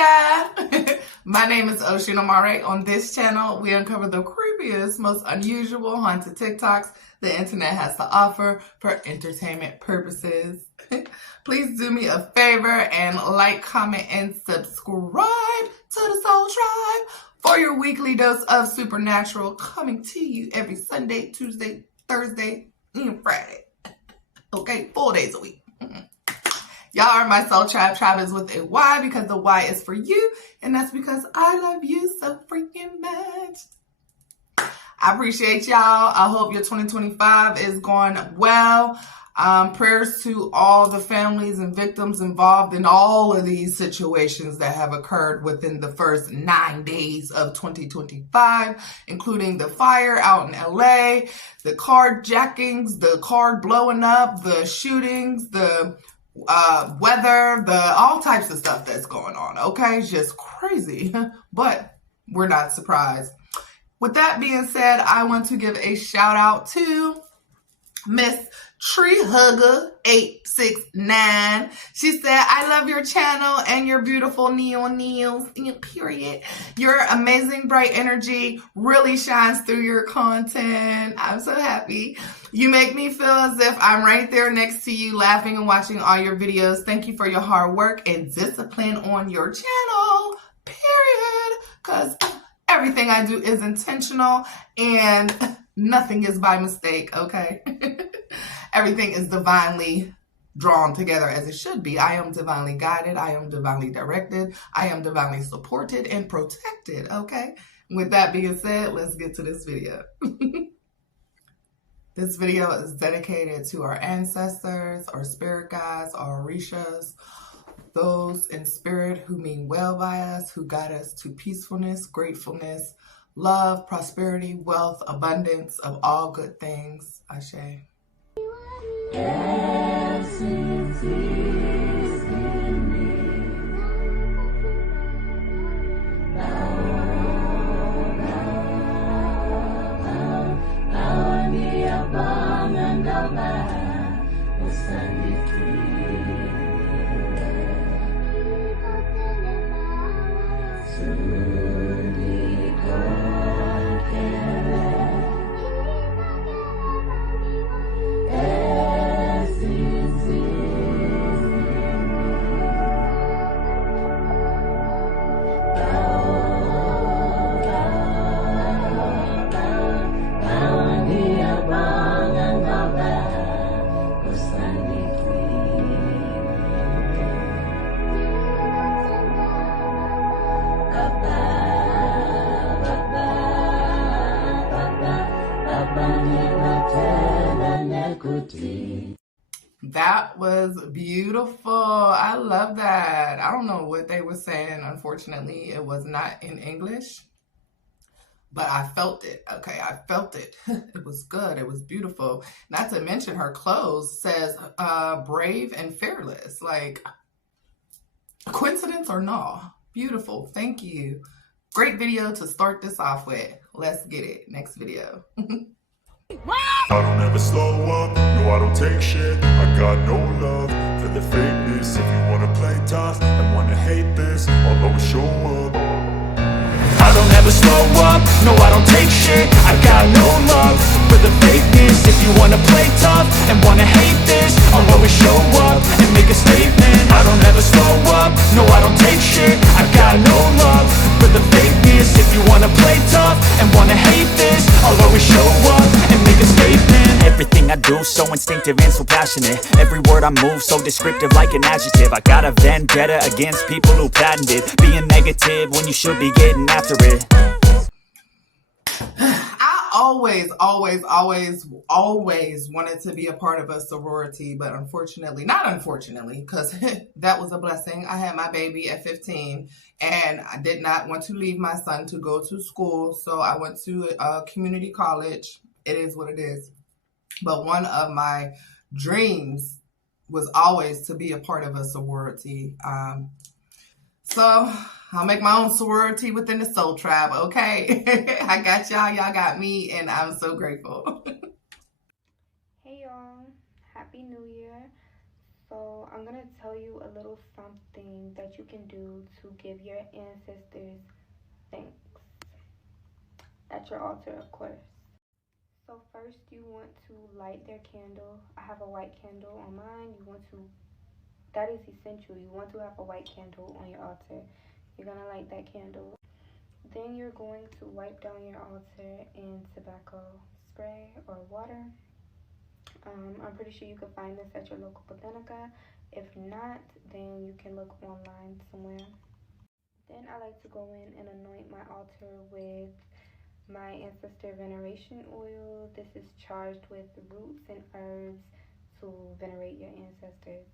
Hiya! My name is Oshun. On this channel, we uncover the creepiest, most unusual haunted TikToks the internet has to offer for entertainment purposes. Please do me a favor and like, comment, and subscribe to the Soul Tribe for your weekly dose of supernatural, coming to you every Sunday, Tuesday, Thursday, and Friday. Okay, 4 days a week. Y'all are my Soul Tribe. Tribe is with a Y because the Y is for you, and that's because I love you so freaking much. I appreciate y'all. I hope your 2025 is going well. Prayers to all the families and victims involved in all of these situations that have occurred within the first 9 days of 2025, including the fire out in LA, the carjackings, the car blowing up, the shootings, the weather, all types of stuff that's going on. Okay, it's just crazy, but we're not surprised. With that being said, I want to give a shout out to Miss Tree Hugger 869. She said, I love your channel and your beautiful neon nails, period. Your amazing bright energy really shines through your content. I'm so happy. You make me feel as if I'm right there next to you, laughing and watching all your videos. Thank you for your hard work and discipline on your channel, period. Because everything I do is intentional and nothing is by mistake, okay? Everything is divinely drawn together as it should be. I am divinely guided. I am divinely directed. I am divinely supported and protected, okay? With that being said, let's get to this video. This video is dedicated to our ancestors, our spirit guides, our orishas, those in spirit who mean well by us, who guide us to peacefulness, gratefulness, love, prosperity, wealth, abundance of all good things. Ashe. Yes, it is in me. That was beautiful. I love that. I don't know what they were saying. Unfortunately, it was not in English, but I felt it. Okay, I felt it. It was good. It was beautiful. Not to mention her clothes says brave and fearless. Like, coincidence or no? Beautiful. Thank you. Great video to start this off with. Let's get it. Next video. I don't ever slow up, no I don't take shit. I got no love for the fakeness. If you wanna play tough and wanna hate this, I'll always show up. I don't ever slow up, no I don't take shit. I got no love for the fakeness. If you wanna play tough and wanna hate this, I'll always show up and make a statement. I don't ever slow up, no I don't take shit. I got no love for the fakeness. If you wanna play tough and wanna hate this, I'll always show up and make a statement. Everything I do so instinctive and so passionate. Every word I move so descriptive like an adjective. I got a vendetta against people who patented being negative when you should be getting after it. I always wanted to be a part of a sorority, but not unfortunately, because that was a blessing. I had my baby at 15 and I did not want to leave my son to go to school. So I went to a community college. It is what it is. But one of my dreams was always to be a part of a sorority. So I'll make my own sorority within the Soul Tribe, okay? I got y'all, y'all got me, and I'm so grateful. Hey y'all, Happy New Year. So I'm going to tell you a little something that you can do to give your ancestors thanks at your altar, of course. So first you want to light their candle. I have a white candle on mine. That is essential. You want to have a white candle on your altar. You're going to light that candle. Then you're going to wipe down your altar in tobacco spray or water. I'm pretty sure you can find this at your local botanica. If not, then you can look online somewhere. Then I like to go in and anoint my altar with my Ancestor Veneration oil. This is charged with roots and herbs to venerate your ancestors.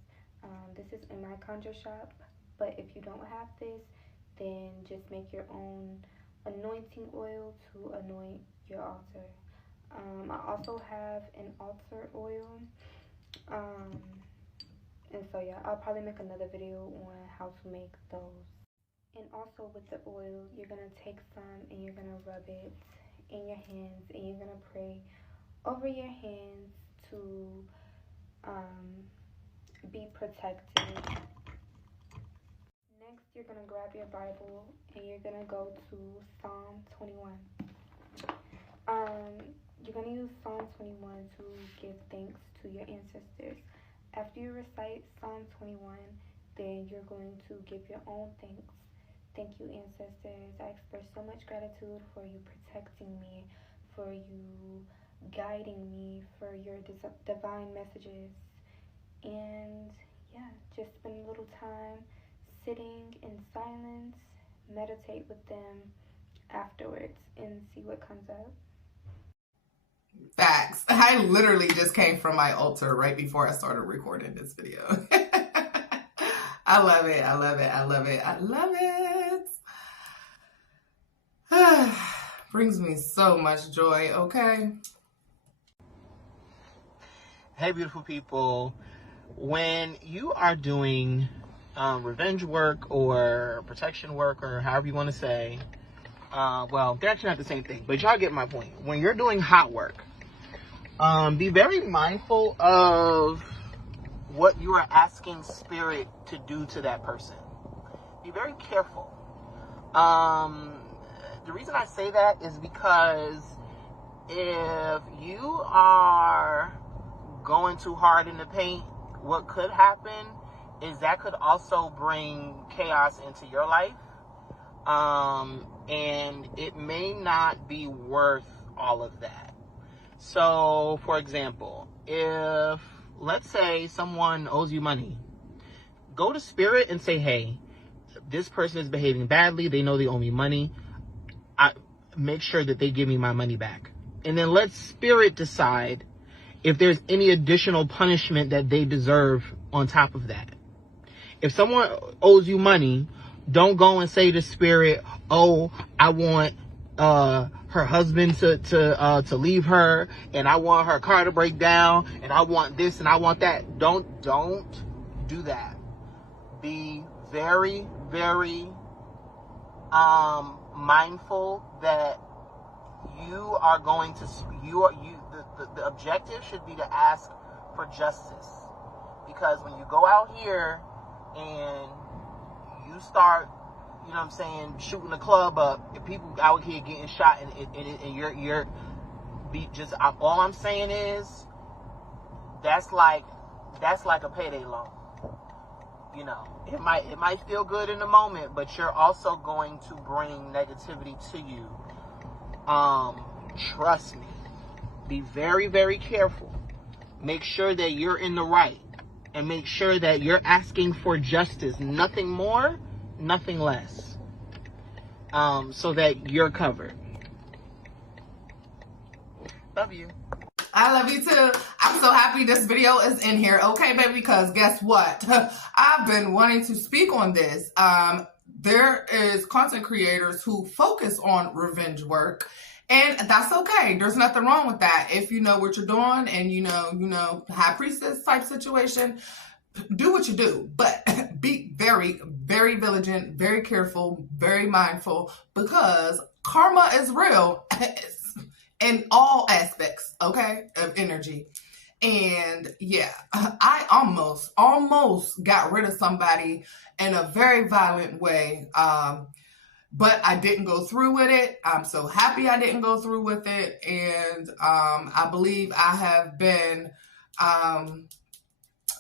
This is in my conjure shop, but if you don't have this, then just make your own anointing oil to anoint your altar. I also have an altar oil, and so yeah, I'll probably make another video on how to make those. And also with the oil, you're going to take some and you're going to rub it in your hands, and you're going to pray over your hands to be protected. Next, you're going to grab your Bible and you're going to go to Psalm 21. You're going to use Psalm 21 to give thanks to your ancestors. After you recite Psalm 21, then you're going to give your own thanks. Thank you, ancestors. I express so much gratitude for you protecting me, for you guiding me, for your divine messages. And yeah, just spend a little time sitting in silence, meditate with them afterwards, and see what comes up. Facts. I literally just came from my altar right before I started recording this video. I love it. I love it. I love it. I love it. Brings me so much joy, okay? Hey, beautiful people. When you are doing revenge work or protection work, or however you want to say, well, they're actually not the same thing, but y'all get my point. When you're doing hot work, be very mindful of what you are asking spirit to do to that person. Be very careful. The reason I say that is because if you are going too hard in the paint, what could happen is that could also bring chaos into your life. And it may not be worth all of that. So, for example, if, let's say, someone owes you money, go to spirit and say, hey, this person is behaving badly. They know they owe me money. I make sure that they give me my money back. And then let spirit decide if there's any additional punishment that they deserve on top of that. If someone owes you money, don't go and say to spirit, oh, I want her husband to leave her, and I want her car to break down, and I want this and I want that. Don't do that. Be very, very mindful that you are going to the objective should be to ask for justice. Because when you go out here and you start, you know what I'm saying, shooting the club up, if people out here getting shot and you're just, all I'm saying is that's like a payday loan. You know, it might feel good in the moment, but you're also going to bring negativity to you. Trust me. Be very, very careful. Make sure that you're in the right, and make sure that you're asking for justice. Nothing more, nothing less. So that you're covered. Love you. I love you too. I'm so happy this video is in here, okay, baby? Because guess what? I've been wanting to speak on this. There is content creators who focus on revenge work, and that's okay. There's nothing wrong with that. If you know what you're doing and you know, high priestess type situation, do what you do, but be very, very vigilant, very careful, very mindful, because karma is real in all aspects, okay, of energy. And yeah, I almost got rid of somebody in a very violent way. But I didn't go through with it. I'm so happy I didn't go through with it. And I believe I have been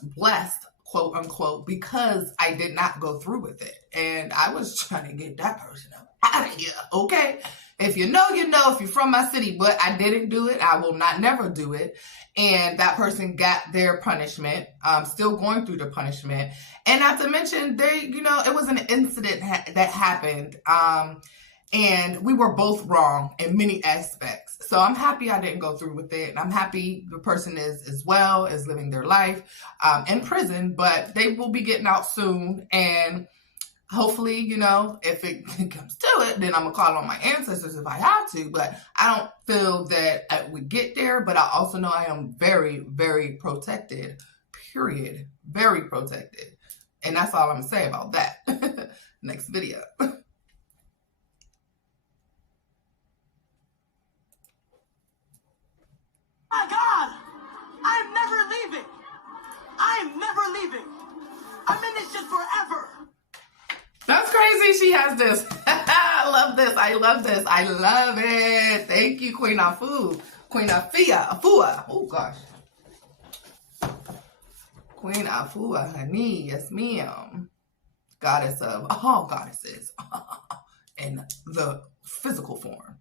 blessed, quote unquote, because I did not go through with it. And I was trying to get that person out of here, okay? If you know, you know, if you're from my city, but I didn't do it. I will never do it. And that person got their punishment. Still going through the punishment. And not to mention, it was an incident that happened. And we were both wrong in many aspects. So I'm happy I didn't go through with it. And I'm happy the person is living their life in prison, but they will be getting out soon. And hopefully, if it comes to it, then I'm going to call on my ancestors if I have to. But I don't feel that I would get there. But I also know I am very, very protected, period. Very protected. And that's all I'm going to say about that. Next video. My God, I'm never leaving. I'm never leaving. I'm in this shit forever. That's crazy. She has this. I love this. I love this. I love it. Thank you, Queen Afu. Queen Afua. Oh, gosh. Queen Afua, honey. Yes, ma'am. Goddess of all goddesses. In the physical form.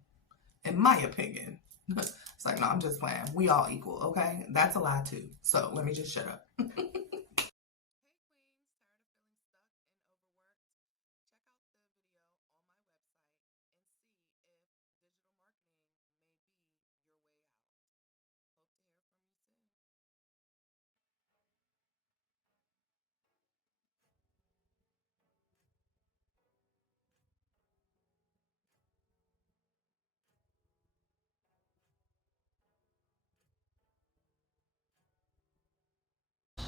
In my opinion. It's like, no, I'm just playing. We all equal, okay? That's a lie, too. So let me just shut up.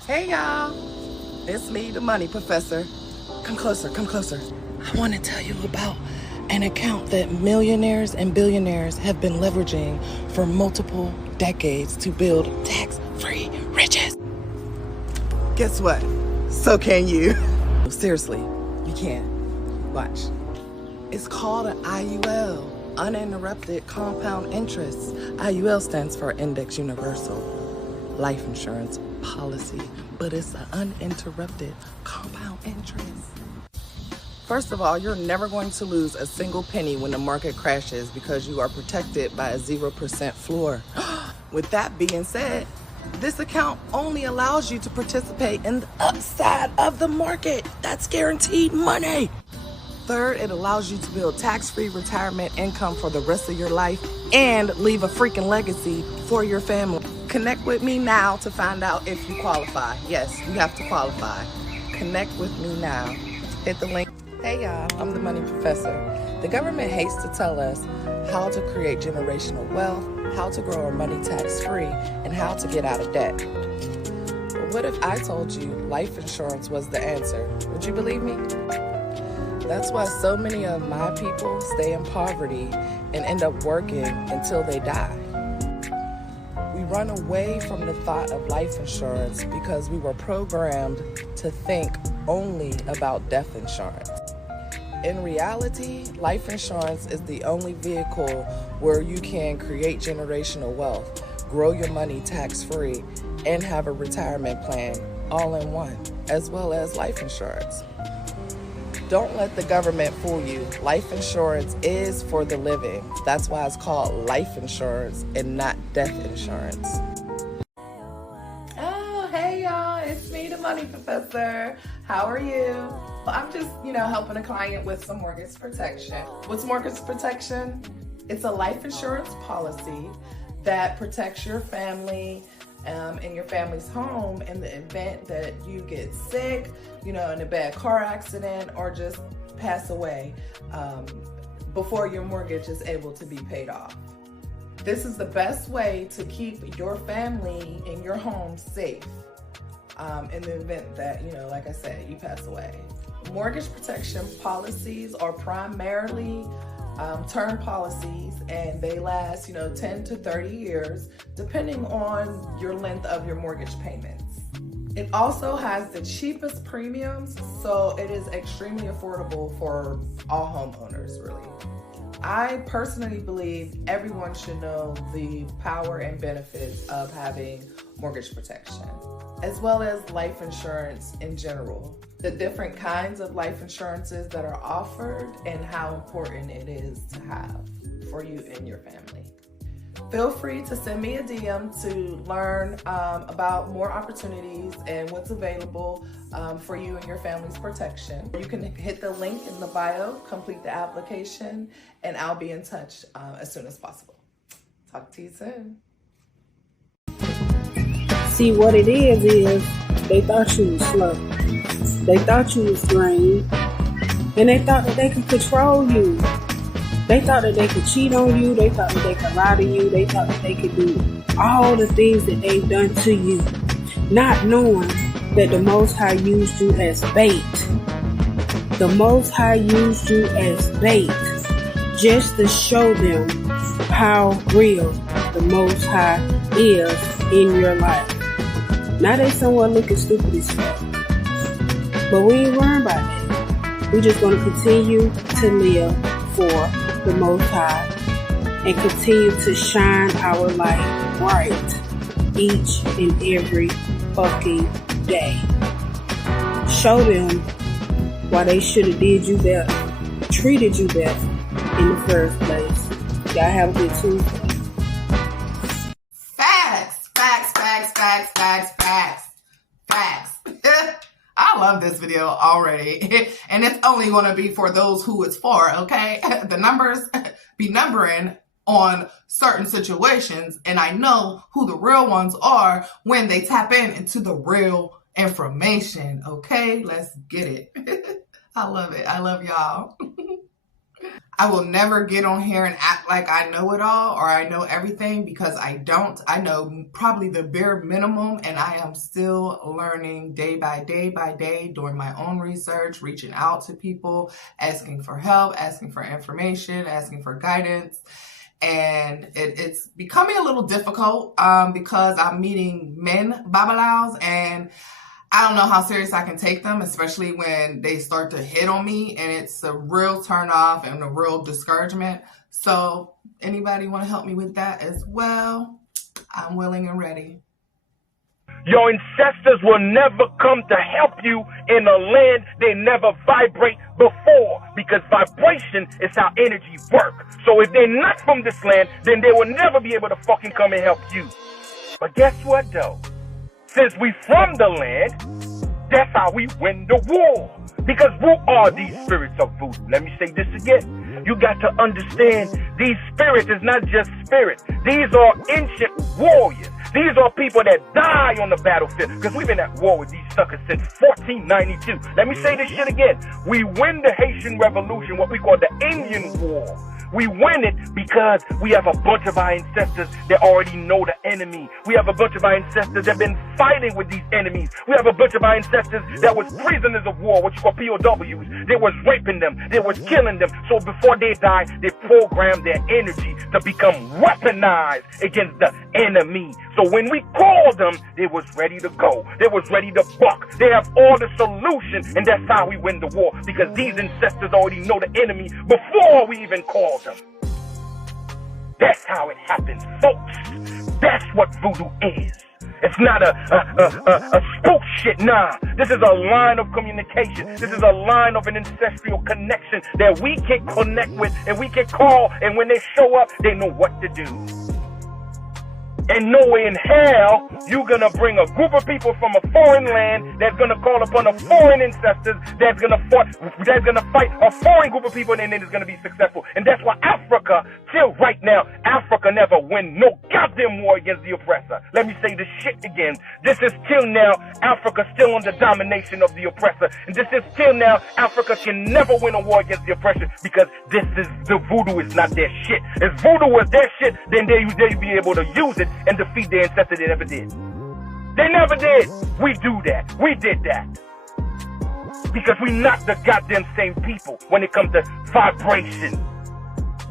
Hey y'all, it's me, the money professor. Come closer, come closer. I want to tell you about an account that millionaires and billionaires have been leveraging for multiple decades to build tax-free riches. Guess what? So can you. Seriously, you can. Watch. It's called an IUL, uninterrupted compound interest. IUL stands for Index Universal Life Insurance Policy, but it's an uninterrupted compound interest. First of all, you're never going to lose a single penny when the market crashes because you are protected by a 0% floor. With that being said, this account only allows you to participate in the upside of the market. That's guaranteed money. Third, it allows you to build tax-free retirement income for the rest of your life and leave a freaking legacy for your family. Connect with me now to find out if you qualify. Yes, you have to qualify. Connect with me now. Hit the link. Hey y'all, I'm the money professor. The government hates to tell us how to create generational wealth, how to grow our money tax-free, and how to get out of debt. But what if I told you life insurance was the answer? Would you believe me? That's why so many of my people stay in poverty and end up working until they die. We run away from the thought of life insurance because we were programmed to think only about death insurance. In reality, life insurance is the only vehicle where you can create generational wealth, grow your money tax-free, and have a retirement plan all in one, as well as life insurance. Don't let the government fool you. Life insurance is for the living. That's why it's called life insurance and not death insurance. Oh, hey y'all, it's me, the money professor. How are you? Well, I'm just, helping a client with some mortgage protection. What's mortgage protection? It's a life insurance policy that protects your family and your family's home in the event that you get sick, in a bad car accident, or just pass away before your mortgage is able to be paid off. This is the best way to keep your family and your home safe in the event that, like I said, you pass away. Mortgage protection policies are primarily term policies, and they last, 10 to 30 years, depending on your length of your mortgage payments. It also has the cheapest premiums, so it is extremely affordable for all homeowners, really. I personally believe everyone should know the power and benefits of having mortgage protection, as well as life insurance in general, the different kinds of life insurances that are offered, and how important it is to have for you and your family. Feel free to send me a DM to learn about more opportunities and what's available for you and your family's protection. You can hit the link in the bio, complete the application, and I'll be in touch as soon as possible. Talk to you soon. See, what it is they thought you was slow. They thought you was lame. And they thought that they could control you. They thought that they could cheat on you. They thought that they could lie to you. They thought that they could do all the things that they've done to you, not knowing that the Most High used you as bait. The Most High used you as bait just to show them how real the Most High is in your life. Now they somewhere looking stupid as fuck. But we ain't worrying about that. We're just going to continue to live for the Most High and continue to shine our light bright each and every fucking day. Show them why they should have did you better, treated you better in the first place. Y'all have a good Tuesday. Facts. I love this video already. And it's only going to be for those who it's for, okay? The numbers be numbering on certain situations, and I know who the real ones are when they tap into the real information, okay? Let's get it. I love it. I love y'all. I will never get on here and act like I know it all or I know everything, because I don't. I know probably the bare minimum, and I am still learning day by day, doing my own research, reaching out to people, asking for help, asking for information, asking for guidance. And it's becoming a little difficult because I'm meeting men babalaos, and I don't know how serious I can take them, especially when they start to hit on me, and it's a real turn off and a real discouragement. So anybody want to help me with that as well? I'm willing and ready. Your ancestors will never come to help you in a land they never vibrate before, because vibration is how energy works. So if they're not from this land, then they will never be able to fucking come and help you. But guess what though? Since we from the land, that's how we win the war. Because who are these spirits of voodoo? Let me say this again. You got to understand, these spirits is not just spirits. These are ancient warriors. These are people that die on the battlefield. Because we've been at war with these suckers since 1492. Let me say this shit again. We win the Haitian Revolution, what we call the Indian War. We win it because we have a bunch of our ancestors that already know the enemy. We have a bunch of our ancestors that have been fighting with these enemies. We have a bunch of our ancestors that was prisoners of war, what you call POWs. They was raping them. They was killing them. So before they die, they programmed their energy to become weaponized against the enemy. So when we called them, they was ready to go. They was ready to buck. They have all the solution, and that's how we win the war, because these ancestors already know the enemy before we even call them. That's how it happens, folks. That's what voodoo is. It's not a spook shit, nah. This is a line of communication. This is a line of an ancestral connection that we can connect with and we can call, and when they show up, they know what to do. And no way in hell you're gonna bring a group of people from a foreign land that's gonna call upon a foreign ancestors that's gonna fight a foreign group of people, and then it's gonna be successful. And that's why Africa, till right now, Africa never win no goddamn war against the oppressor. Let me say this shit again. This is till now Africa still under domination of the oppressor. And this is till now Africa can never win a war against the oppression, because this is the voodoo is not their shit. If voodoo was their shit, then they'd be able to use it and defeat their ancestor. They never did. They never did. We do that. We did that. Because we not the goddamn same people when it comes to vibration.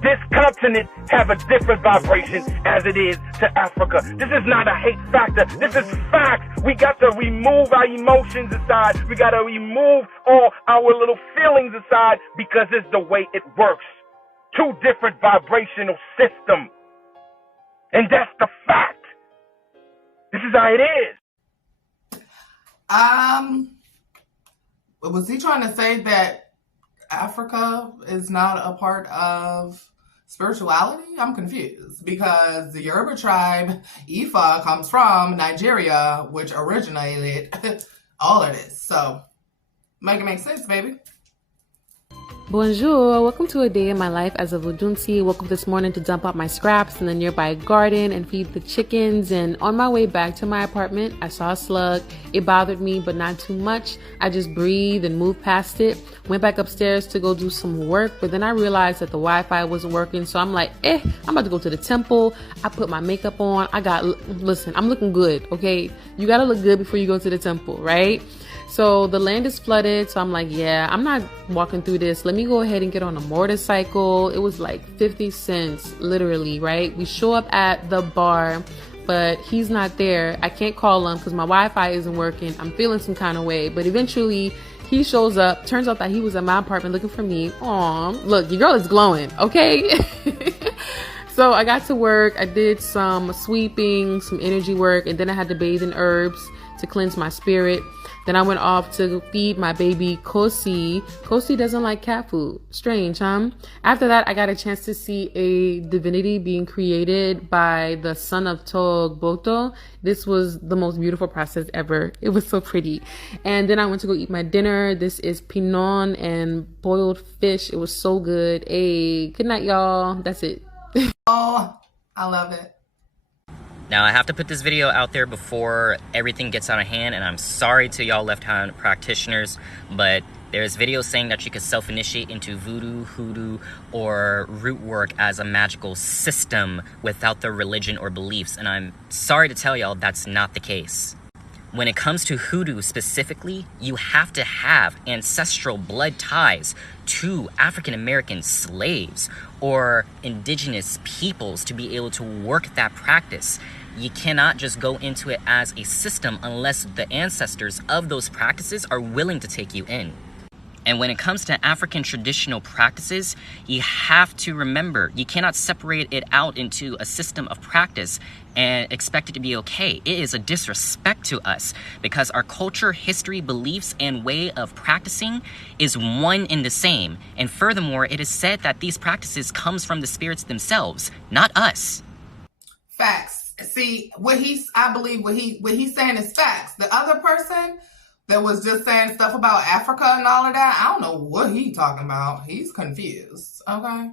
this continent have a different vibration as it is to Africa. This is not a hate factor. This is fact. We got to remove our emotions aside. We got to remove all our little feelings aside because it's the way it works. Two different vibrational systems. And that's the fact. This is how it is. Was he trying to say that Africa is not a part of spirituality? I'm confused because the Yoruba tribe, Ifa, comes from Nigeria, which originated all of this. So, make it make sense, baby. Bonjour, welcome to a day in my life as a Vodunsi. Woke up this morning to dump out my scraps in the nearby garden and feed the chickens, and on my way back to my apartment, I saw a slug. It bothered me, but not too much. I just breathed and moved past it, went back upstairs to go do some work, but then I realized that the Wi-Fi wasn't working, so I'm like, I'm about to go to the temple. I put my makeup on. Listen, I'm looking good, okay? You gotta look good before you go to the temple, right? So the land is flooded. So I'm like, yeah, I'm not walking through this. Let me go ahead and get on a motorcycle. It was like 50 cents, literally, right? We show up at the bar, but he's not there. I can't call him because my Wi-Fi isn't working. I'm feeling some kind of way, but eventually he shows up. Turns out that he was at my apartment looking for me. Aw, look, your girl is glowing, okay? So I got to work. I did some sweeping, some energy work, and then I had to bathe in herbs to cleanse my spirit. Then I went off to feed my baby Kosi. Kosi doesn't like cat food. Strange, huh? After that, I got a chance to see a divinity being created by the son of Togboto. This was the most beautiful process ever. It was so pretty. And then I went to go eat my dinner. This is pinon and boiled fish. It was so good. Hey, good night, y'all. That's it. Oh, I love it. Now, I have to put this video out there before everything gets out of hand, and I'm sorry to y'all left-hand practitioners, but there's videos saying that you could self-initiate into voodoo, hoodoo, or root work as a magical system without the religion or beliefs, and I'm sorry to tell y'all that's not the case. When it comes to hoodoo specifically, you have to have ancestral blood ties to African American slaves or indigenous peoples to be able to work that practice. You cannot just go into it as a system unless the ancestors of those practices are willing to take you in. And when it comes to African traditional practices, you have to remember, you cannot separate it out into a system of practice and expect it to be okay. It is a disrespect to us because our culture, history, beliefs, and way of practicing is one and the same. And furthermore, it is said that these practices comes from the spirits themselves, not us. Facts. See, I believe what he's saying is facts. The other person that was just saying stuff about Africa and all of that, I don't know what he's talking about. He's confused. Okay.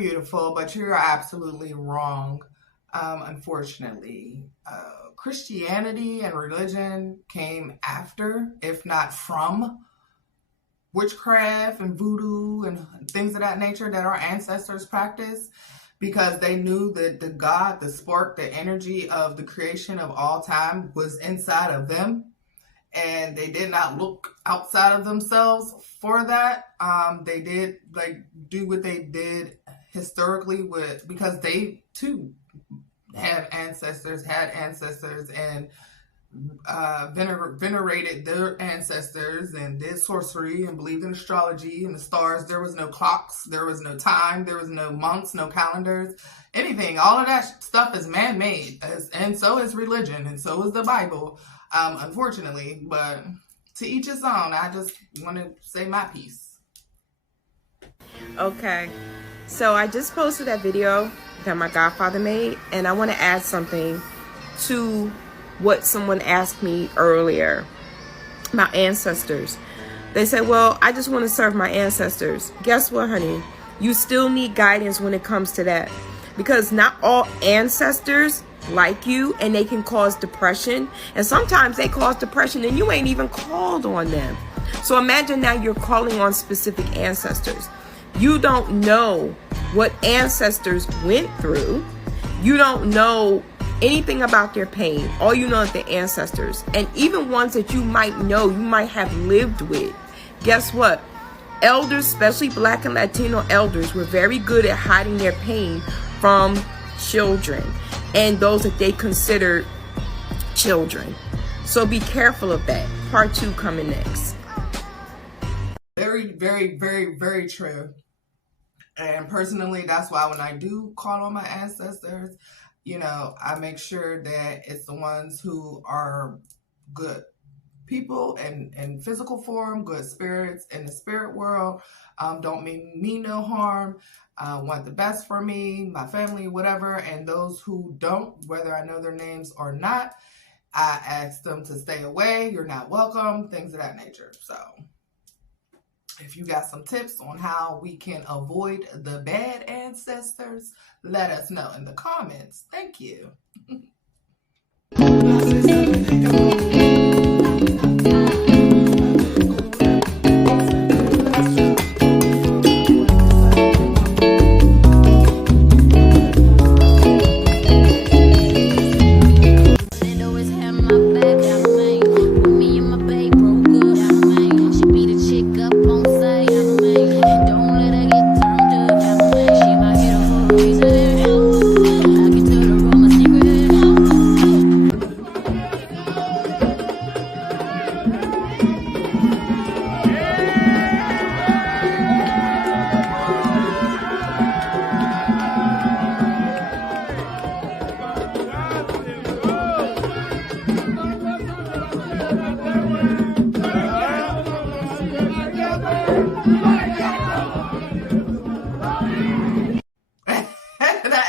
beautiful, but you're absolutely wrong. Unfortunately, Christianity and religion came after, if not from, witchcraft and voodoo and things of that nature that our ancestors practiced, because they knew that the God, the spark, the energy of the creation of all time was inside of them. And they did not look outside of themselves for that. They did do what they did historically because they too had ancestors, and venerated their ancestors and did sorcery and believed in astrology and the stars. There was no clocks, there was no time, there was no months, no calendars, anything. All of that stuff is man-made, and so is religion, and so is the Bible. Unfortunately, but to each his own. I just want to say my piece. Okay, so I just posted that video that my godfather made, and I want to add something to what someone asked me earlier about ancestors. They said, well, I just want to serve my ancestors. Guess what, honey? You still need guidance when it comes to that, because not all ancestors like you, and they can cause depression, and sometimes they cause depression and you ain't even called on them. So imagine now you're calling on specific ancestors. You don't know what ancestors went through. You don't know anything about their pain. All you know is the ancestors, and even ones that you might know, you might have lived with. Guess what? Elders, especially Black and Latino elders, were very good at hiding their pain from children and those that they considered children. So be careful of that. Part 2 coming next. Very, very, very, very true. And personally, that's why when I do call on my ancestors, I make sure that it's the ones who are good people in physical form, good spirits in the spirit world, don't mean me no harm, want the best for me, my family, whatever. And those who don't, whether I know their names or not, I ask them to stay away. You're not welcome, things of that nature. So if you got some tips on how we can avoid the bad ancestors, let us know in the comments. Thank you.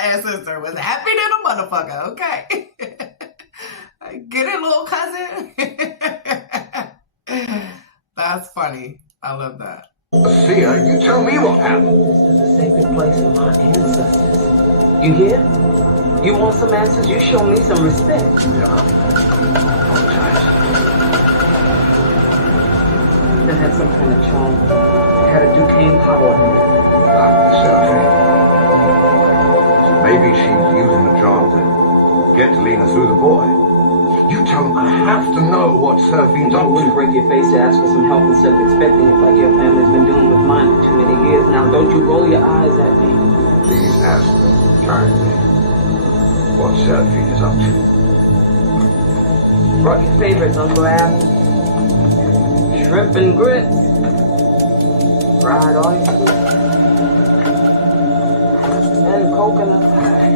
Ancestor was happy than a motherfucker, okay? Get it, little cousin? That's funny. I love that. Sophia, you tell me what happened. This is a sacred place for my ancestors. You hear? You want some answers? You show me some respect. Yeah. That had some kind of charm. It had a Duquesne power in it. Maybe she's using the charm to get to Lena through the boy. You tell me, I have to know what Seraphine's up to. You wouldn't break your face to ask for some help instead of expecting it like your family's been doing with mine for too many years now. Don't you roll your eyes at me. Please ask me kindly what Seraphine is up to. Brought your favorites, Uncle Al. Shrimp and grits. Fried oysters. And coconut pie.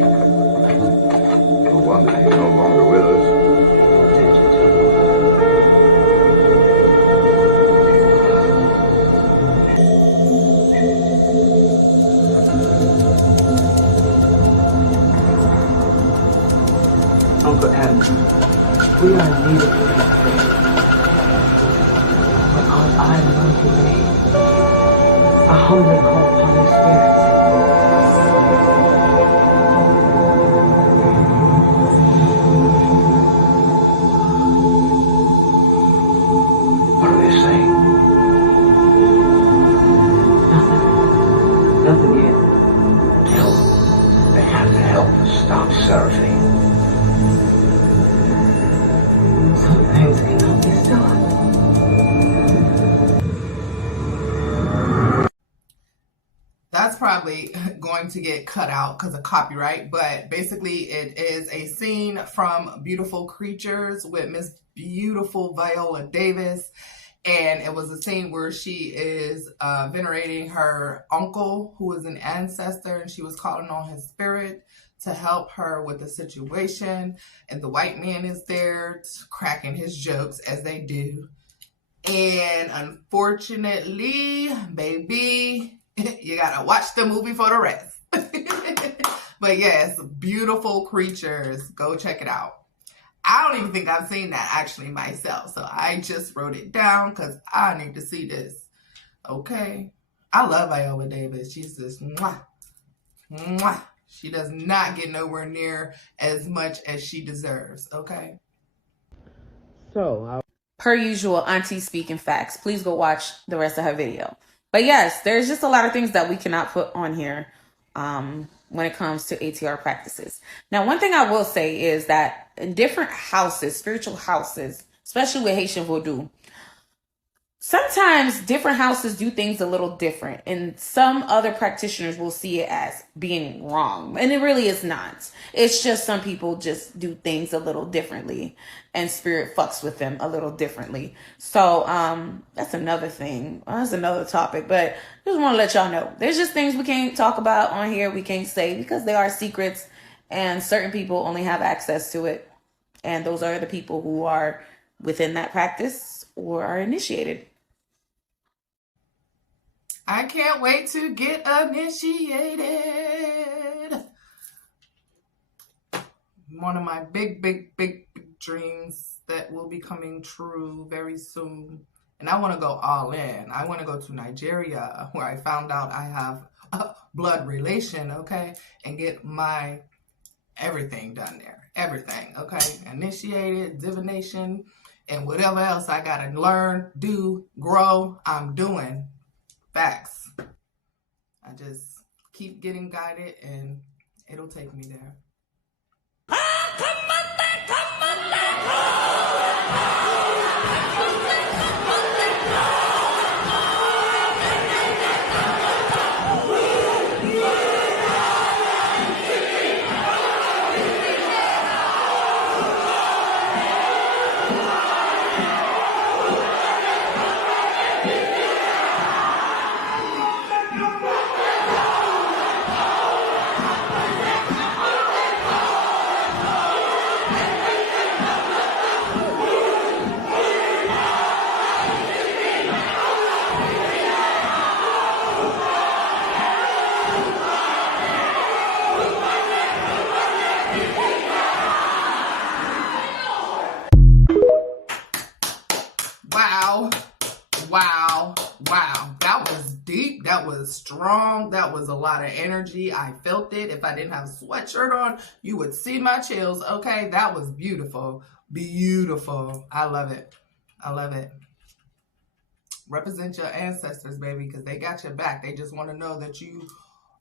No wonder he's no longer with us. Uncle Adam, we are in need of your help. But all I know you made, I humbly call upon your spirits. probably going to get cut out because of copyright, but basically it is a scene from Beautiful Creatures with Miss Beautiful Viola Davis. And it was a scene where she is venerating her uncle, who is an ancestor, and she was calling on his spirit to help her with the situation. And the white man is there cracking his jokes, as they do. And unfortunately, baby, you gotta watch the movie for the rest. But yes, Beautiful Creatures. Go check it out. I don't even think I've seen that actually myself. So I just wrote it down because I need to see this. Okay. I love Viola Davis. She's just mwah, mwah. She does not get nowhere near as much as she deserves. Okay. So, per usual, Auntie speaking facts. Please go watch the rest of her video. But yes, there's just a lot of things that we cannot put on here when it comes to ATR practices. Now, one thing I will say is that in different houses, spiritual houses, especially with Haitian Voodoo, sometimes different houses do things a little different, and some other practitioners will see it as being wrong, and it really is not. It's just some people just do things a little differently, and spirit fucks with them a little differently. So that's another thing. That's another topic, but just want to let y'all know there's just things we can't talk about on here, we can't say, because they are secrets, and certain people only have access to it, and those are the people who are within that practice or are initiated. I can't wait to get initiated. One of my big dreams that will be coming true very soon. And I want to go all in. I want to go to Nigeria, where I found out I have a blood relation, okay? And get my everything done there. Everything, okay? Initiated, divination, and whatever else I got to learn, do, grow, I'm doing. Facts. I just keep getting guided and it'll take me there. Wow. That was deep. That was strong. That was a lot of energy. I felt it. If I didn't have a sweatshirt on, you would see my chills. Okay, that was beautiful. Beautiful. I love it. I love it. Represent your ancestors, baby, because they got your back. They just want to know that you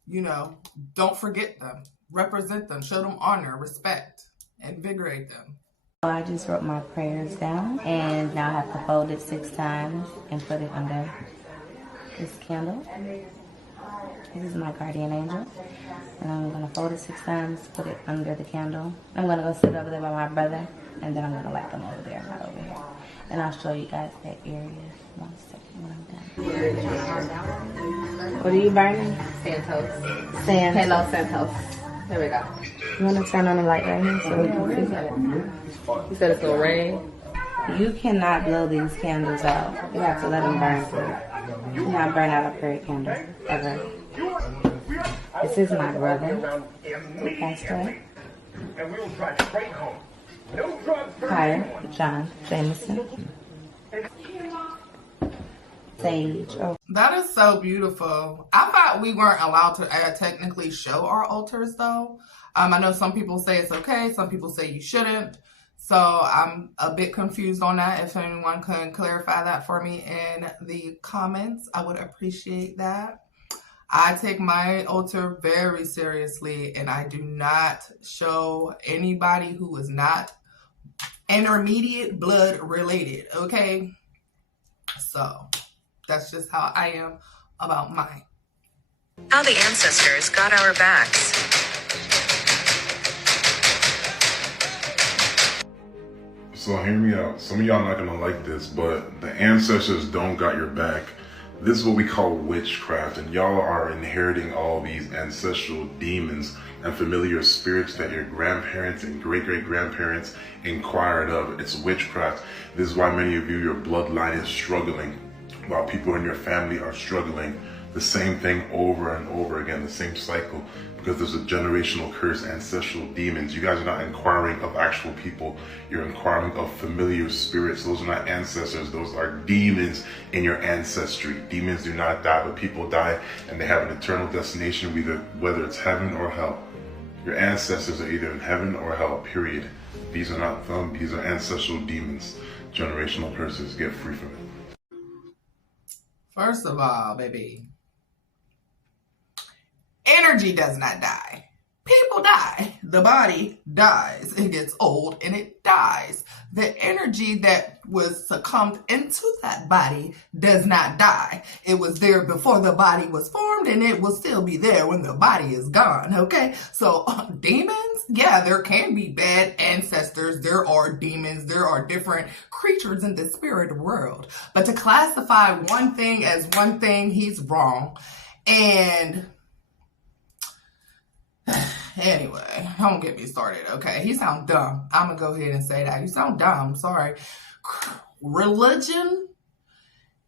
know, don't forget them. Represent them. Show them honor, respect, invigorate them. I just wrote my prayers down, and now I have to fold it 6 times and put it under this candle. This is my guardian angel, and I'm going to fold it 6 times, put it under the candle. I'm going to go sit over there by my brother, and then I'm going to light them over there, not over here. And I'll show you guys that area. 1 second when I'm done. What are you burning? Santos. Sand. Hello, Santos. There we go. You want to turn on the light right here so we can see it? You said it's going to rain? You cannot blow these candles out. You have to let them burn through. You cannot burn out a prayer candle, ever. This is my brother, who passed away. Higher, John Jameson. Sage. Oh. That is so beautiful. I thought we weren't allowed to technically show our altars, though. I know some people say it's okay. Some people say you shouldn't. So I'm a bit confused on that. If anyone can clarify that for me in the comments, I would appreciate that. I take my altar very seriously, and I do not show anybody who is not intermediate blood related, okay? So that's just how I am about mine. How the ancestors got our backs. So hear me out. Some of y'all not gonna like this, but the ancestors don't got your back. This is what we call witchcraft, and y'all are inheriting all these ancestral demons and familiar spirits that your grandparents and great-great-grandparents inquired of. It's witchcraft. This is why many of you, your bloodline is struggling, while people in your family are struggling. The same thing over and over again, the same cycle, because there's a generational curse, ancestral demons. You guys are not inquiring of actual people. You're inquiring of familiar spirits. Those are not ancestors. Those are demons in your ancestry. Demons do not die, but people die, and they have an eternal destination, whether it's heaven or hell. Your ancestors are either in heaven or hell, period. These are not them. These are ancestral demons. Generational curses. Get free from it. First of all, baby, energy does not die. People die. The body dies. It gets old and it dies. The energy that was succumbed into that body does not die. It was there before the body was formed, and it will still be there when the body is gone, okay? So demons, yeah, there can be bad ancestors. There are demons. There are different creatures in the spirit world. But to classify one thing as one thing, he's wrong. And anyway, don't get me started, okay? He sounds dumb. I'm gonna go ahead and say that. You sound dumb, sorry. Religion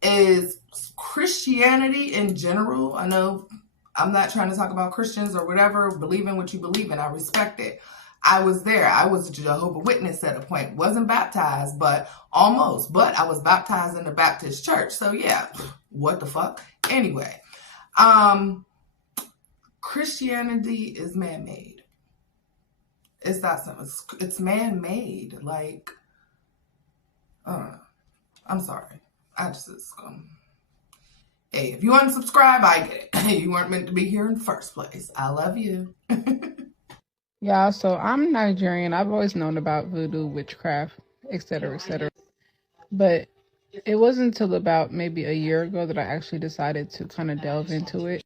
is Christianity in general. I know I'm not trying to talk about Christians or whatever. Believe in what you believe in. I respect it. I was there. I was a Jehovah's Witness at a point. Wasn't baptized, but almost. But I was baptized in the Baptist church. So yeah, what the fuck? Anyway, Christianity is man-made. It's that simple. It's man-made. Like, I'm sorry. Hey, if you unsubscribe, I get it. You weren't meant to be here in the first place. I love you. Yeah, so I'm Nigerian. I've always known about voodoo, witchcraft, etc., etc. But it wasn't until about maybe a year ago that I actually decided to kind of delve into it.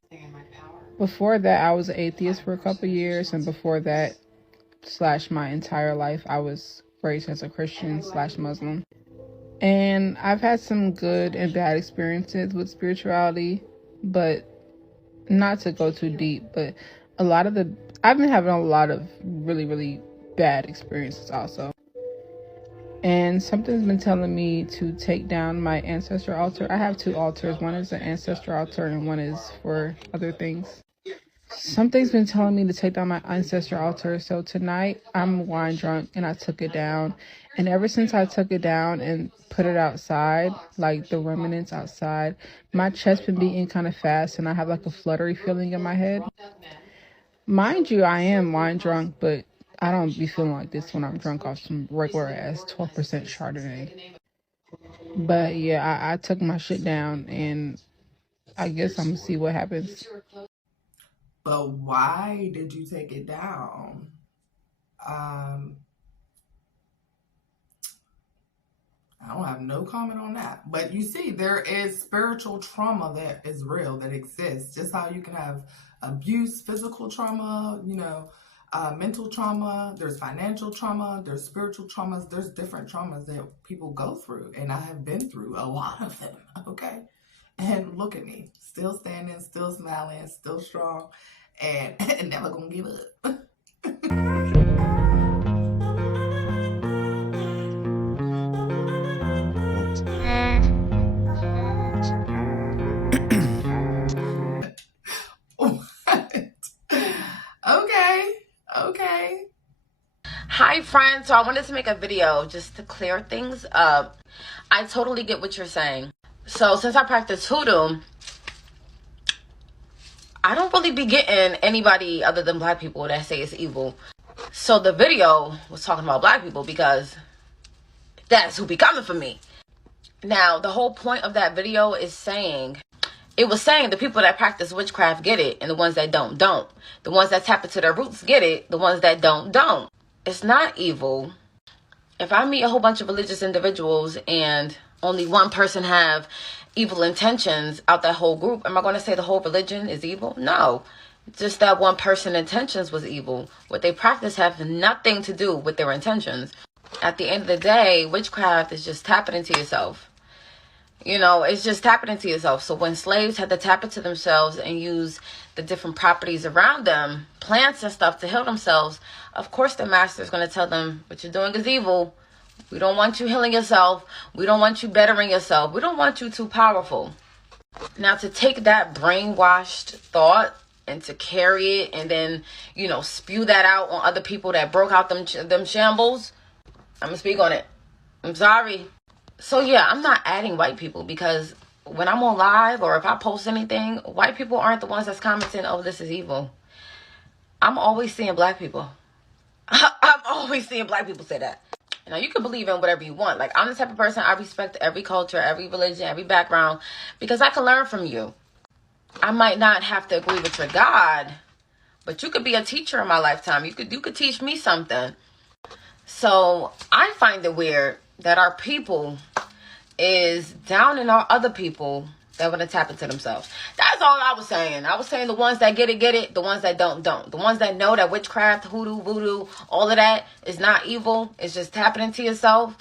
Before that, I was an atheist for a couple years, and before that, / my entire life, I was raised as a Christian / Muslim. And I've had some good and bad experiences with spirituality, but not to go too deep, but I've been having a lot of really, really bad experiences also. And something's been telling me to take down my ancestor altar. I have 2 altars. One is an ancestor altar and one is for other things. Something's been telling me to take down my ancestor altar. So tonight I'm wine drunk and I took it down. And ever since I took it down and put it outside, like the remnants outside, my chest been beating kind of fast and I have like a fluttery feeling in my head. Mind you, I am wine drunk, but I don't be feeling like this when I'm drunk off some regular ass 12% Chardonnay. But yeah, I took my shit down and I guess I'm gonna see what happens. But why did you take it down? I don't have no comment on that. But you see, there is spiritual trauma that is real, that exists. Just how you can have abuse, physical trauma, mental trauma, there's financial trauma, there's spiritual traumas, there's different traumas that people go through. And I have been through a lot of them, okay? And look at me, still standing, still smiling, still strong, and never gonna give up. Okay. Hi friends, so I wanted to make a video just to clear things up. I totally get what you're saying. So since I practice Hoodoo, I don't really be getting anybody other than black people that say it's evil. So the video was talking about black people because that's who be coming for me. Now, the whole point of that video is saying, it was saying the people that practice witchcraft get it, and the ones that don't. The ones that tap into their roots get it, the ones that don't. It's not evil. If I meet a whole bunch of religious individuals and only one person have evil intentions out that whole group. Am I going to say the whole religion is evil? No. Just that one person's intentions was evil. What they practice have nothing to do with their intentions. At the end of the day, witchcraft is just tapping into yourself. You know, it's just tapping into yourself. So when slaves had to tap into themselves and use the different properties around them, plants and stuff, to heal themselves, of course the master is going to tell them, what you're doing is evil. We don't want you healing yourself. We don't want you bettering yourself. We don't want you too powerful. Now, to take that brainwashed thought and to carry it and then, you know, spew that out on other people that broke out them shambles, I'm going to speak on it. I'm sorry. So, yeah, I'm not adding white people because when I'm on live or if I post anything, white people aren't the ones that's commenting, oh, this is evil. I'm always seeing black people. I'm always seeing black people say that. Now, you can believe in whatever you want. Like, I'm the type of person, I respect every culture, every religion, every background, because I can learn from you. I might not have to agree with your God, but you could be a teacher in my lifetime. You could teach me something. So I find it weird that our people is down in our other people that want to tap into themselves. That's all I was saying. I was saying the ones that get it. The ones that don't. The ones that know that witchcraft, hoodoo, voodoo, all of that is not evil. It's just tapping into yourself.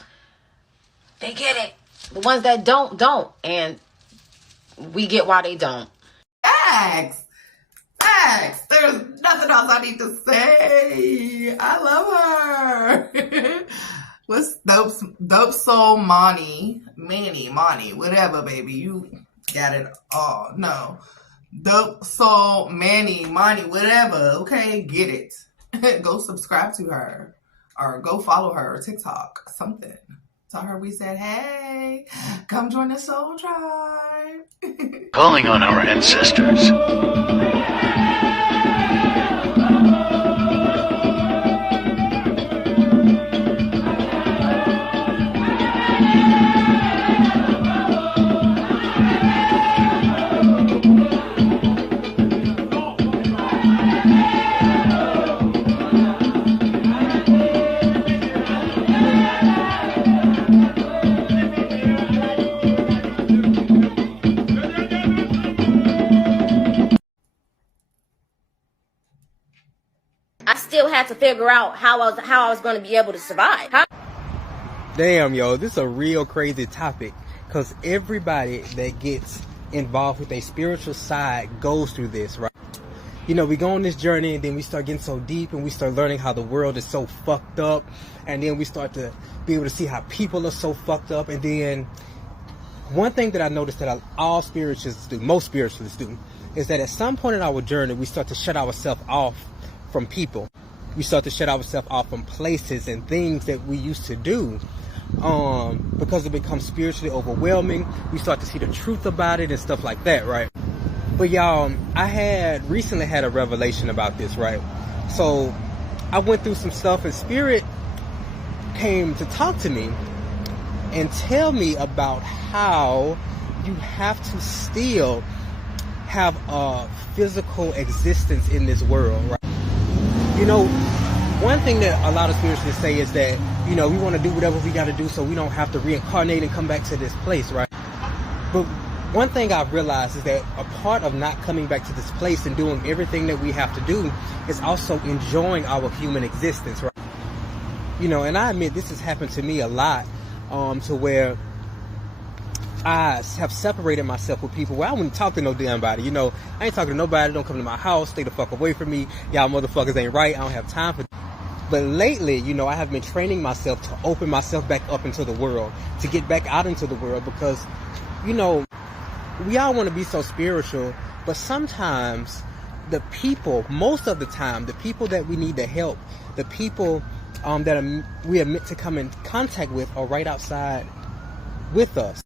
They get it. The ones that don't. And we get why they don't. Facts. There's nothing else I need to say. I love her. What's dope soul Manny, whatever, baby. You got it all. No. Dope soul Manny, whatever. Okay, get it. Go subscribe to her. Or go follow her or TikTok. Something. Tell her we said, hey, come join the soul tribe. Calling on our ancestors. Had to figure out how I was going to be able to survive. Damn, yo, this is a real crazy topic because everybody that gets involved with a spiritual side goes through this, right? You know, we go on this journey and then we start getting so deep and we start learning how the world is so fucked up, and then we start to be able to see how people are so fucked up. And then one thing that I noticed that all spiritualists do, most spiritualists do, is that at some point in our journey we start to shut ourselves off from people. We start to shut ourselves off from places and things that we used to do because it becomes spiritually overwhelming. We start to see the truth about it and stuff like that, right? But y'all, I had recently had a revelation about this, right? So I went through some stuff and Spirit came to talk to me and tell me about how you have to still have a physical existence in this world, right? You know, one thing that a lot of spiritualists say is that, you know, we want to do whatever we got to do so we don't have to reincarnate and come back to this place, right? But one thing I've realized is that a part of not coming back to this place and doing everything that we have to do is also enjoying our human existence, right? You know, and I admit this has happened to me a lot, to where I have separated myself with people where I wouldn't talk to no damn body. You know, I ain't talking to nobody. Don't come to my house. Stay the fuck away from me. Y'all motherfuckers ain't right. I don't have time for that. But lately, you know, I have been training myself to open myself back up into the world, to get back out into the world, because, you know, we all want to be so spiritual, but sometimes the people, most of the time, the people that we need to help, the people we are meant to come in contact with are right outside with us.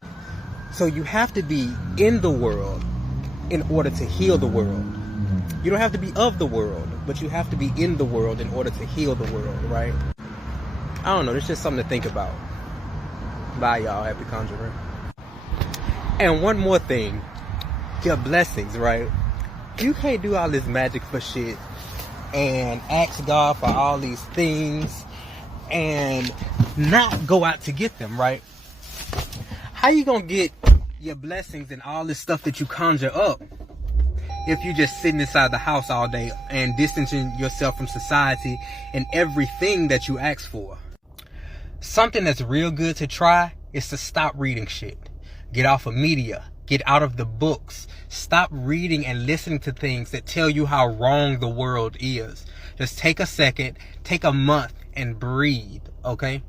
So you have to be in the world in order to heal the world. You don't have to be of the world, but you have to be in the world in order to heal the world, right? I don't know, it's just something to think about. Bye, y'all. Happy conjuring. And one more thing. Your blessings, right? You can't do all this magic for shit and ask God for all these things and not go out to get them, right? How you gonna get your blessings and all this stuff that you conjure up if you just sitting inside the house all day and distancing yourself from society and everything that you ask for. Something that's real good to try is to stop reading shit. Get off of media. Get out of the books. Stop reading and listening to things that tell you how wrong the world is. Just take a second, take a month and breathe, okay?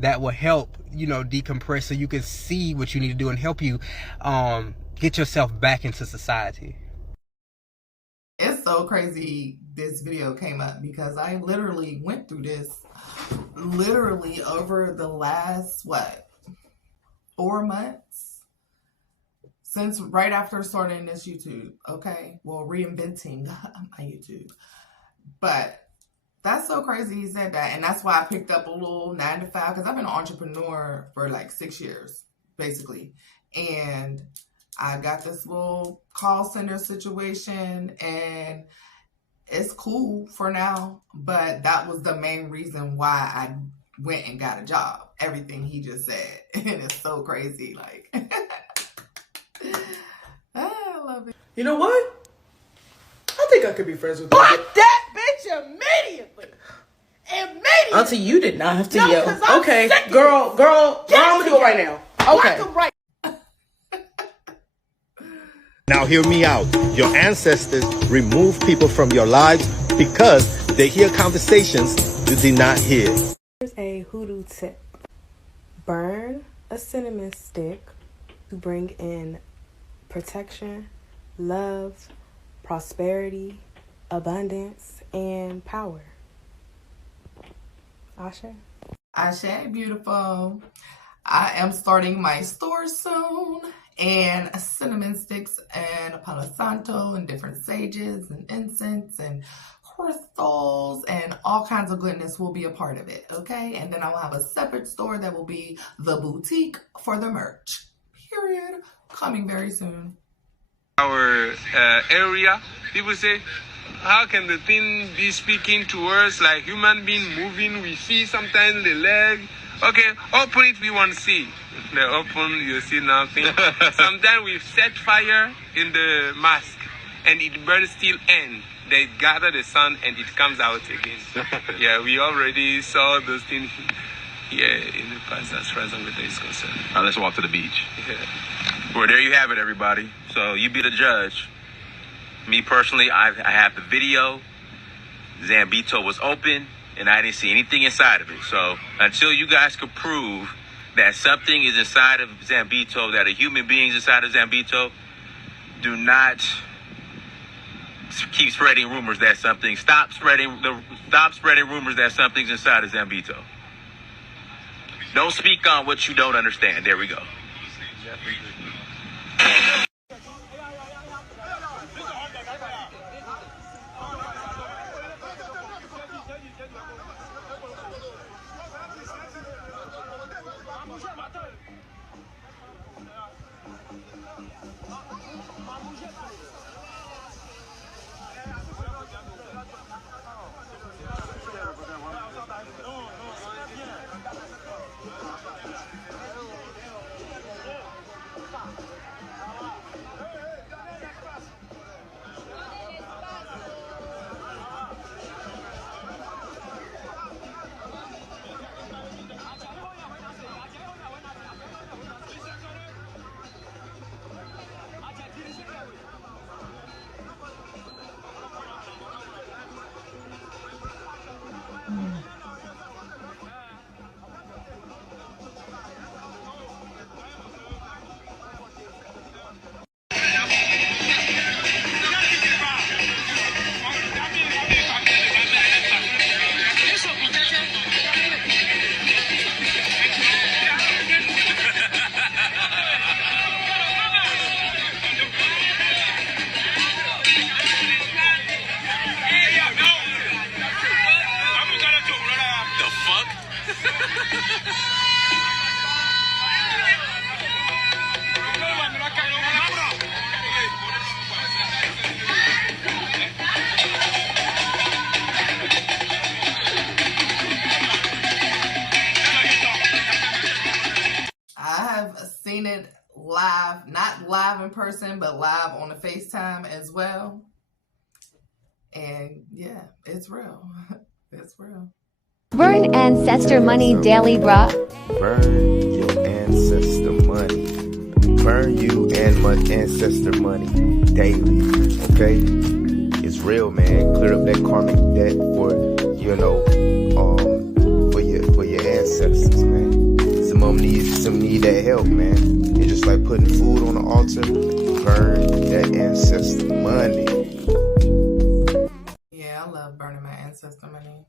That will help, decompress so you can see what you need to do and help you get yourself back into society. It's so crazy this video came up because I literally went through this literally over the last, 4 months? Since right after starting this YouTube, okay? Well, reinventing my YouTube. But that's so crazy he said that. And that's why I picked up a little 9 to 5 because I've been an entrepreneur for like 6 years, basically. And I got this little call center situation and it's cool for now. But that was the main reason why I went and got a job. Everything he just said. And it's so crazy. Like, I love it. You know what? I think I could be friends with you. Block that bitch immediately. Auntie, you did not have to No, yell. 'cause I'm Okay, sick of girl, I'm gonna do it right now. Okay. Block 'em right. Now hear me out. Your ancestors remove people from your lives because they hear conversations you did not hear. Here's a hoodoo tip. Burn a cinnamon stick to bring in protection, love, prosperity, abundance, and power. Ashe? Ashe, beautiful. I am starting my store soon, and cinnamon sticks and Palo Santo and different sages and incense and crystals and all kinds of goodness will be a part of it, okay? And then I will have a separate store that will be the boutique for the merch, period. Coming very soon. Our area, people say, how can the thing be speaking to us like human being moving? We see sometimes the leg. Okay, open it, we won't see. The open, you see nothing. Sometimes we set fire in the mask and it burns till end. They gather the sun and it comes out again. Yeah, we already saw those things here in the past as far as Anguita is concerned. All right, let's walk to the beach. Yeah. Well, there you have it, everybody. So you be the judge. Me personally, I have the video. Zambito was open, and I didn't see anything inside of it. So until you guys could prove that something is inside of Zambito, that a human being is inside of Zambito, do not keep spreading rumors that something. Stop spreading rumors that something's inside of Zambito. Don't speak on what you don't understand. There we go. live, not live in person, but live on the FaceTime as well. And yeah, it's real. It's real. Burn ancestor money daily, bruh. Burn your ancestor money. Burn you and my ancestor money daily. Okay? It's real, man. Clear up that karmic debt for, for your ancestors, man. Some of them need that help, man. It's just like putting food on the altar. Burn that ancestor money. Yeah, I love burning my ancestor money.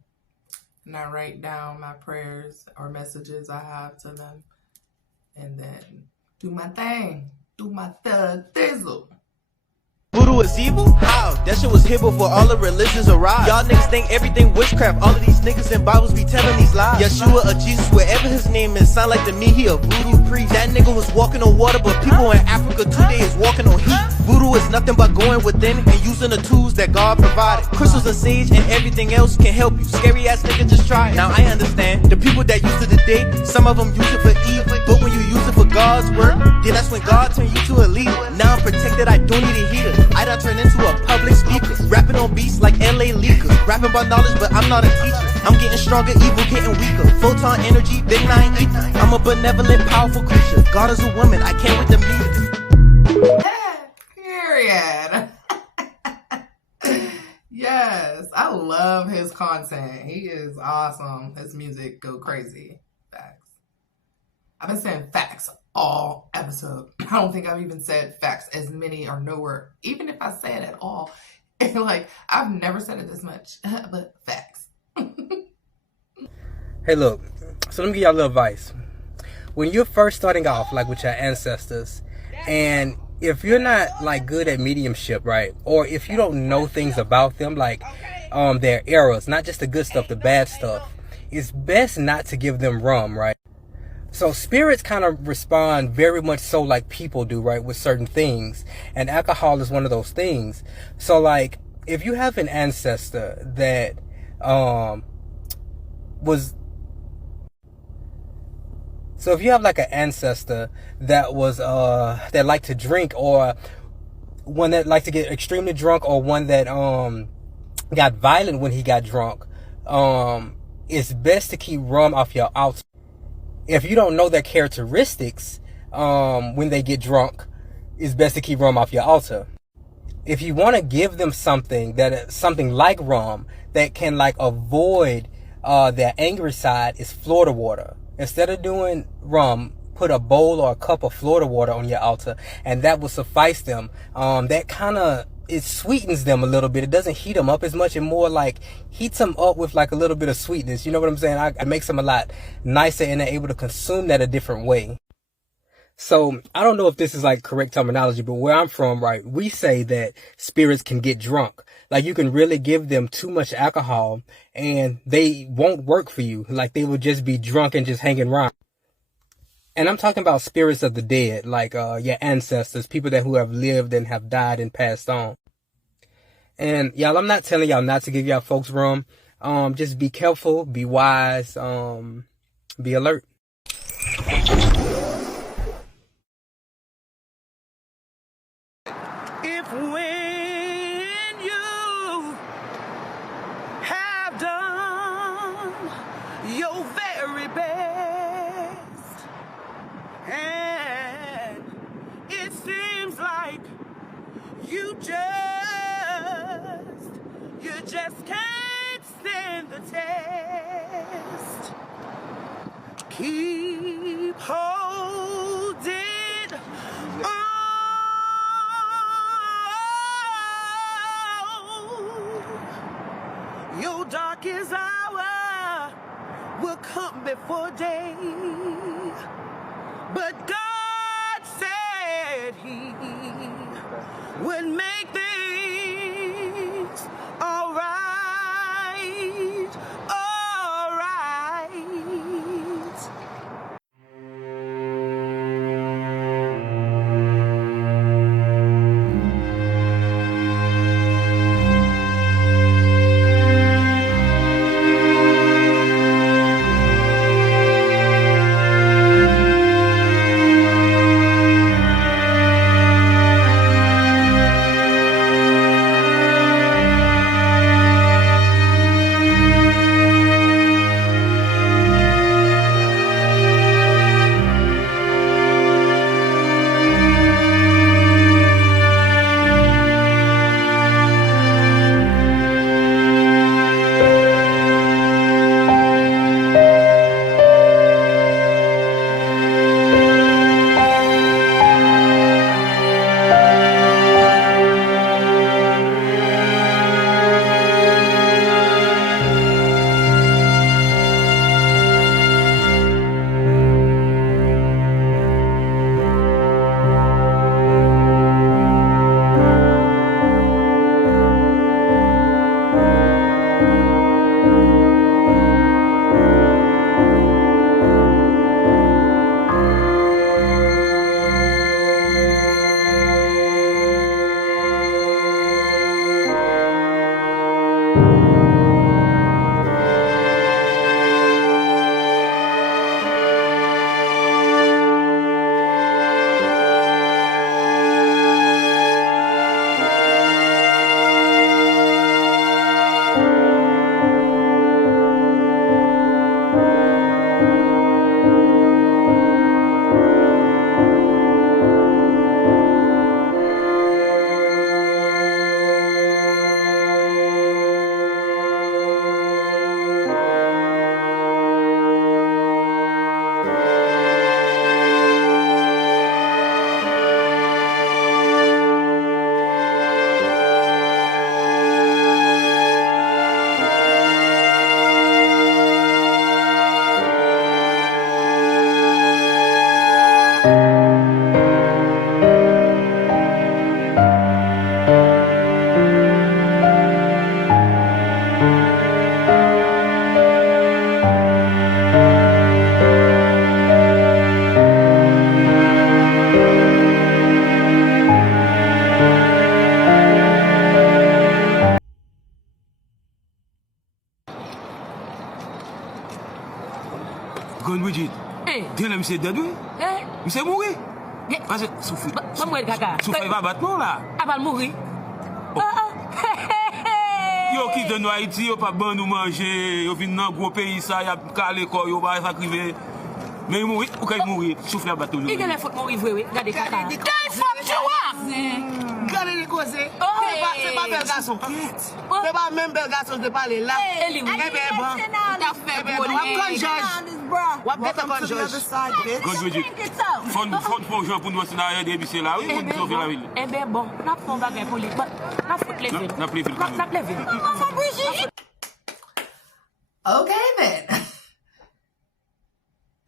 And I write down my prayers or messages I have to them. And then do my thing. Do my thizzle. Voodoo is evil? How? That shit was here before all the religions arrived. Y'all niggas think everything witchcraft. All of these niggas in Bibles be telling these lies. Yeshua or Jesus, wherever his name is, sound like to me he a voodoo priest. That nigga was walking on water, but people in Africa today is walking on heat. Voodoo is nothing but going within and using the tools that God provided. Crystals and sage and everything else can help you. Scary ass nigga, just try it. Now I understand the people that use it today, some of them use it for evil, but when you use it for God's work, then that's when God turn you to a leader. Now I'm protected, I don't need a heater. I done turned into a public speaker, rapping on beats like LA leakers, rapping about knowledge, but I'm not a teacher. I'm getting stronger, evil getting weaker. Photon energy, then I ain't ether. I'm a benevolent, powerful creature. God is a woman, I can't wait to meet her. Period. Yes, I love his content. He is awesome. His music go crazy. Facts. I've been saying facts all episode. I don't think I've even said facts as many or nowhere. Even if I say it at all, like I've never said it this much. But facts. Hey, look. So let me give y'all a little advice. When you're first starting off, like with your ancestors, and if you're not like good at mediumship, right, or if you don't know things about them, like their errors, not just the good stuff, the bad stuff, it's best not to give them rum, right? So spirits kind of respond very much so like people do, right, with certain things. And alcohol is one of those things. So like, if you have an ancestor that So if you have like an ancestor that was that liked to drink, or one that liked to get extremely drunk, or one that got violent when he got drunk, it's best to keep rum off your altar. If you don't know their characteristics when they get drunk, it's best to keep rum off your altar. If you want to give them something like rum that can like avoid their angry side, is Florida water. Instead of doing rum, put a bowl or a cup of Florida water on your altar, and that will suffice them. That kind of, it sweetens them a little bit. It doesn't heat them up as much, and more like heats them up with like a little bit of sweetness. You know what I'm saying? It makes them a lot nicer, and they're able to consume that a different way. So I don't know if this is like correct terminology, but where I'm from, right, we say that spirits can get drunk. Like you can really give them too much alcohol and they won't work for you. Like they will just be drunk and just hanging around. And I'm talking about spirits of the dead, like your ancestors, people who have lived and have died and passed on. And y'all, I'm not telling y'all not to give y'all folks rum. Just be careful, be wise, be alert. If when you have done your very best and it seems like you just can't stand the test, keep holding on. Your darkest hour will come before day, but God said He would make things all right, all right. Gon Bridget. Tell him say dead we? You say mourir? Parce que souffle. Maman kaka. Souffle va battre non là. Elle va mourir. Yo qui de nous Haïti, yo pas bon nous manger, yo vinn dans gros pays ça, y a calé corps, yo va s'acriver. Mais mourir, ou qu'il mourir, souffle à battre nous. Il a faut mourir vrai oui. Regardez kaka. Quel fuck tu vois? Regardez les causes. C'est pas bel garçon. C'est pas même bel garçon de parler là. Eh ben bon. T'as fait bon. What judge? What better con judge? Gon Bridget. Fond Jean pour nous c'est derrière des biches là, oui, pour nous sauver la ville. Eh ben bon, n'a pas bagay pour lui. N'a faut lever. N'a lever. N'a lever. Okay then.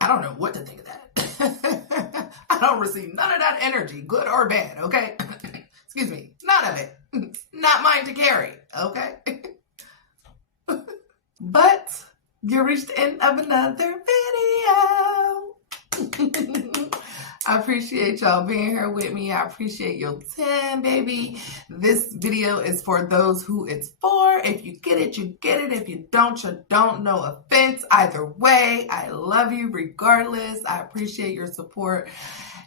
I don't know what to think of that. I don't receive none of that energy, good or bad, okay? Excuse me, none of it. Not mine to carry, okay? But you reached the end of another video. I appreciate y'all being here with me. I appreciate your time, baby. This video is for those who it's for. If you get it, you get it. If you don't, you don't. No offense. Either way, I love you regardless. I appreciate your support.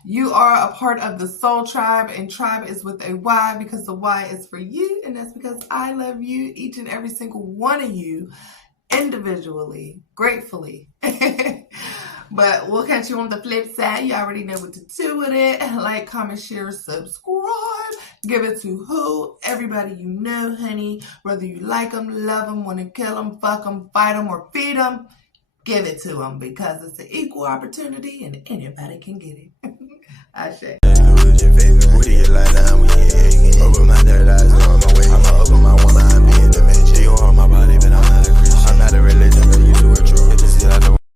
You are a part of the Soul Tribe, and tribe is with a Y because the Y is for you, and that's because I love you, each and every single one of you, individually, gratefully. But we'll catch you on the flip side. You already know what to do with it. Like, comment, share, subscribe. Give it to who? Everybody you know, honey. Whether you like them, love them, want to kill them, fuck them, fight them, or feed them, give it to them because it's an equal opportunity and anybody can get it. Ashe. What do you like now? We ain't over my third eyes on my way. I'm up on my one eye, being the man. You on my body, but I'm not a Christian. I'm not a religion, but you do it true. It's just I don't.